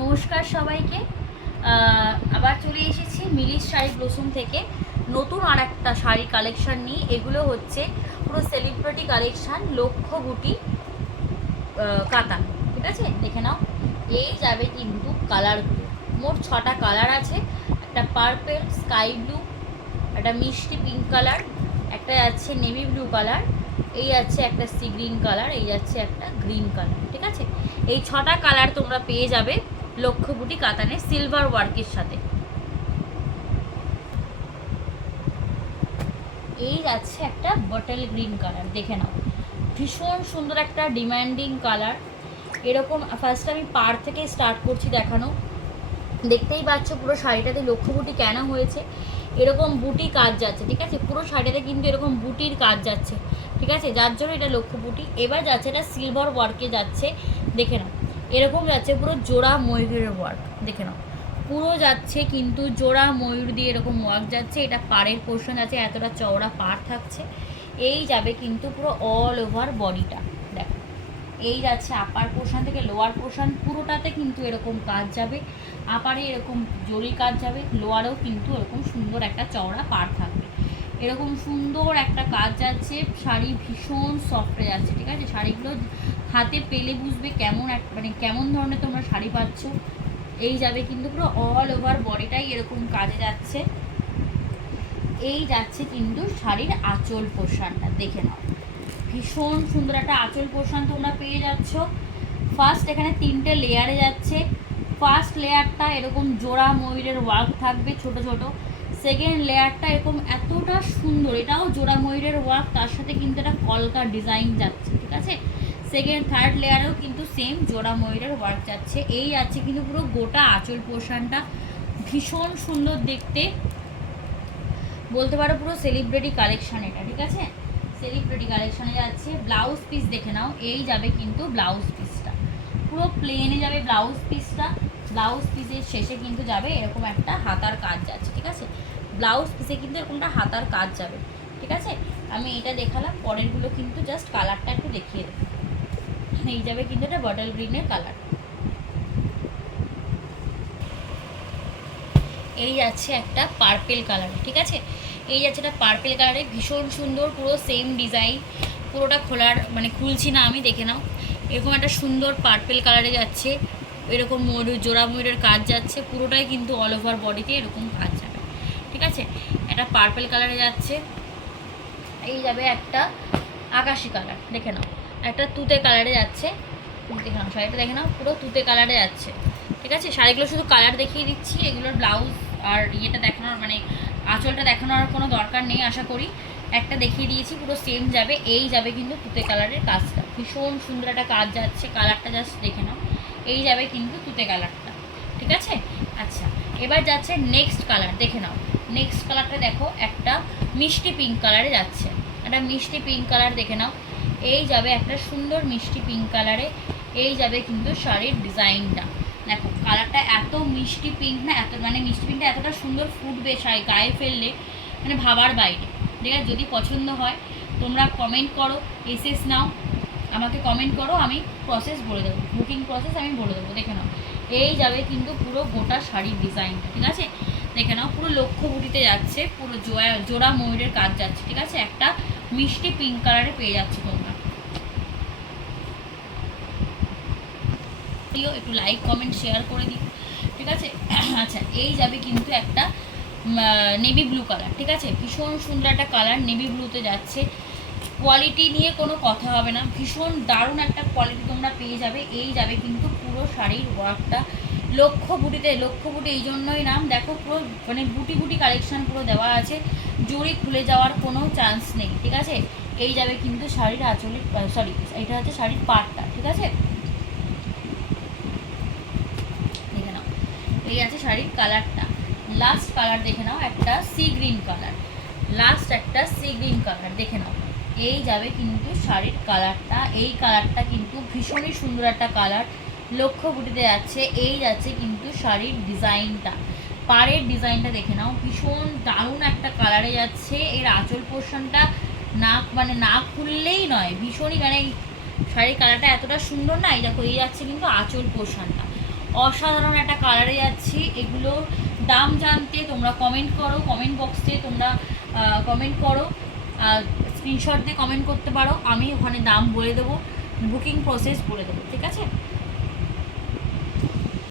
নমস্কার সবাইকে। আবার চলে এসেছি মিলিশ শাড়ি ব্লসম থেকে নতুন আর একটা শাড়ি কালেকশন নিয়ে। এগুলো হচ্ছে পুরো সেলিব্রিটি কালেকশন, লক্ষ বুটি কাতান। ঠিক আছে, দেখে নাও। এই যাবে কিন্তু কালারগুলো, মোট 6টা কালার আছে। একটা পার্পেল, স্কাই ব্লু, একটা মিষ্টি পিঙ্ক কালার, একটা যাচ্ছে নেভি ব্লু কালার, এই যাচ্ছে একটা সি গ্রিন কালার, এই যাচ্ছে একটা গ্রিন কালার। ঠিক আছে, এই 6টা কালার তোমরা পেয়ে যাবে লক্ষ্যবুটি কাতানের সিলভার ওয়ার্কের সাথে। এই যাচ্ছে একটা বটল গ্রিন কালার, দেখে নাও, ভীষণ সুন্দর একটা ডিমান্ডিং কালার। এরকম ফার্স্ট আমি পাড় থেকে স্টার্ট করছি দেখানো। দেখতেই পাচ্ছ পুরো শাড়িটাতে লক্ষ্যবুটি কেন হয়েছে, এরকম বুটি কাজ যাচ্ছে। ঠিক আছে, পুরো শাড়িটাতে কিন্তু এরকম বুটির কাজ যাচ্ছে। ঠিক আছে, যার জন্য এটা লক্ষ্যবুটি। এবার যাচ্ছে এটা সিলভার ওয়ার্কে যাচ্ছে, দেখে নাও। এরকম যাচ্ছে পুরো জোড়া ময়ূরের ওয়ার্ক, দেখে নাও। পুরো যাচ্ছে কিন্তু জোড়া ময়ূর দিয়ে এরকম ওয়ার্ক যাচ্ছে। এটা পাড়ের পোর্শন আছে, এতটা চওড়া পাড় থাকছে। এই যাবে কিন্তু পুরো অল ওভার বডিটা, দেখো। এই যাচ্ছে আপার পোর্শন থেকে লোয়ার পোর্শন, পুরোটাতে কিন্তু এরকম কাজ যাবে। আপারে এরকম জরি কাজ যাবে, লোয়ারেও কিন্তু এরকম সুন্দর একটা চওড়া পাড় থাকবে। এরকম সুন্দর একটা কাজ যাচ্ছে। শাড়ি ভীষণ সফটে যাচ্ছে। ঠিক আছে, শাড়িগুলো হাতে পেলে বুঝবে কেমন মানে কেমন ধরনের তোমরা শাড়ি পাচ্ছ। এই যাবে কিন্তু পুরো অল ওভার বডিটাই এরকম কাজে যাচ্ছে। এই যাচ্ছে কিন্তু শাড়ির আঁচল পোর্শনটা, দেখে নাও। ভীষণ সুন্দর একটা আঁচল পোর্শন তোমরা পেয়ে যাচ্ছ। ফার্স্ট এখানে 3টে লেয়ারে যাচ্ছে। ফার্স্ট লেয়ারটা এরকম জোড়া ময়ূরের ওয়ার্ক থাকবে ছোট ছোট। সেকেন্ড লেয়ারটা এরকম এতটা সুন্দর, এটাও জোড়া ময়ূরের ওয়ার্ক, তার সাথে কিন্তু একটা কলকা ডিজাইন যাচ্ছে। ঠিক আছে, সেকেন্ড থার্ড লেয়ারেও কিন্তু সেম জোড়া ময়ূরের ওয়ার্ক যাচ্ছে। এই যাচ্ছে কিন্তু পুরো গোটা আঁচল পোর্শনটা, ভীষণ সুন্দর দেখতে, বলতে পারো পুরো সেলিব্রিটি কালেকশন এটা। ঠিক আছে, সেলিব্রিটি কালেকশনে যাচ্ছে। ব্লাউজ পিস দেখে নাও। এই যাবে কিন্তু ব্লাউজ পিসটা পুরো প্লেনে যাবে। ব্লাউজ পিসটা, ব্লাউজ পিসের শেষে কিন্তু যাবে এরকম একটা হাতার কাজ যাচ্ছে। ঠিক আছে, ব্লাউজ পিসে কিন্তু এরকমটা হাতার কাজ যাবে। ঠিক আছে, আমি এটা দেখালাম, পরেরগুলো কিন্তু জাস্ট কালারটা একটু দেখিয়ে দেবো। এই যাবে কিন্তু এটা বটল গ্রিনের কালার। এই যাচ্ছে একটা পার্পেল কালার। ঠিক আছে, এই যাচ্ছে একটা পার্পেল কালারে, ভীষণ সুন্দর, পুরো সেম ডিজাইন। পুরোটা খোলার মানে খুলছি না আমি, দেখে নাও। এরকম একটা সুন্দর পার্পেল কালারে যাচ্ছে, এরকম ময়ূর জোড়া ময়ূরের কাজ যাচ্ছে। পুরোটাই কিন্তু অল ওভার বডিতে এরকম কাজ যাবে। ঠিক আছে, একটা পার্পেল কালারে যাচ্ছে। এই যাবে একটা আকাশি কালার, দেখে নাও। একটা তুতে কালারে যাচ্ছে, দেখে নাও শাড়িটা, দেখে নাও পুরো তুতে কালারে যাচ্ছে। ঠিক আছে, শাড়িগুলো শুধু কালার দেখিয়ে দিচ্ছি, এগুলোর ব্লাউজ আর ইয়েটা দেখানোর মানে আঁচলটা দেখানোর কোনো দরকার নেই আশা করি। একটা দেখিয়ে দিয়েছি, পুরো সেম যাবে। এই যাবে কিন্তু তুতে কালারের কাজটা, ভীষণ সুন্দর একটা কাজ যাচ্ছে। কালারটা জাস্ট দেখে নাও। এই যাবে কিন্তু তুতে কালারটা। ঠিক আছে, আচ্ছা, এবার যাচ্ছে নেক্সট কালার, দেখে নাও। নেক্সট কালারটা দেখো, একটা মিষ্টি পিঙ্ক কালারে যাচ্ছে। একটা মিষ্টি পিঙ্ক কালার, দেখে নাও। এই যাবে একটা সুন্দর মিষ্টি পিঙ্ক কালারে। এই যাবে কিন্তু শাড়ির ডিজাইনটা, দেখো কালারটা এত মিষ্টি পিঙ্ক না, এত মানে মিষ্টি পিঙ্কটা এতটা সুন্দর ফুটবে শাড়ি গায়ে ফেললে, মানে ভাবার বাইরে। ঠিক আছে, যদি পছন্দ হয় তোমরা কমেন্ট করো, এসএস নাও, আমাকে কমেন্ট করো, আমি প্রসেস বলে দেবো, বুকিং প্রসেস আমি বলে দেবো। দেখে নাও, এই যাবে কিন্তু পুরো গোটা শাড়ির ডিজাইনটা। ঠিক আছে, দেখে নাও, পুরো লক্ষ্য বুটিতে যাচ্ছে, পুরো জোড়া ময়ূরের কাজ যাচ্ছে। ঠিক আছে, একটা মিষ্টি পিঙ্ক কালারে পেয়ে যাচ্ছে তোমরা। একটু লাইক কমেন্ট শেয়ার করে দিও। ঠিক আছে, আচ্ছা, এই যাবে কিন্তু একটা নেভি ব্লু কালার। ঠিক আছে, ভীষণ সুন্দর একটা কালার, নেভি ব্লুতে যাচ্ছে। কোয়ালিটি নিয়ে কোনো কথা হবে না, ভীষণ দারুণ একটা কোয়ালিটি তোমরা পেয়ে যাবে। এই যাবে কিন্তু পুরো শাড়ির ওয়ার্কটা লক্ষ্য বুটিতে। লক্ষ্য বুটি এই জন্যই নাম, দেখো পুরো মানে বুটি বুটি কালেকশান পুরো দেওয়া আছে, জড়ি খুলে যাওয়ার কোনো চান্স নেই। ঠিক আছে, এই যাবে কিন্তু শাড়ির আঁচলের, সরি এটা হচ্ছে শাড়ির পাড়টা। ঠিক আছে, দেখে নাও, এই আছে শাড়ির কালারটা। লাস্ট কালার দেখে নাও, একটা সি গ্রিন কালার। লাস্ট একটা সি গ্রিন কালার, দেখে নাও। এই যাবে কিন্তু শাড়ির কালারটা। এই কালারটা কিন্তু ভীষণই সুন্দর একটা কালার, লক্ষ্য বুটিতে যাচ্ছে। এই যাচ্ছে কিন্তু শাড়ির ডিজাইনটা, পাড়ের ডিজাইনটা দেখে নাও, ভীষণ দারুণ একটা কালারে যাচ্ছে। এর আঁচল পোর্শনটা না মানে না খুললেই নয়, ভীষণই মানে শাড়ির কালারটা এতটা সুন্দর না। এই দেখো, এই যাচ্ছে কিন্তু আঁচল পোর্শনটা, অসাধারণ একটা কালারে যাচ্ছি। এগুলো দাম জানতে তোমরা কমেন্ট করো, কমেন্ট বক্সে তোমরা কমেন্ট করো, স্ক্রিনশট দিয়ে কমেন্ট করতে পারো, আমি ওখানে দাম বলে দেবো, বুকিং প্রসেস বলে দেবো, ঠিক আছে?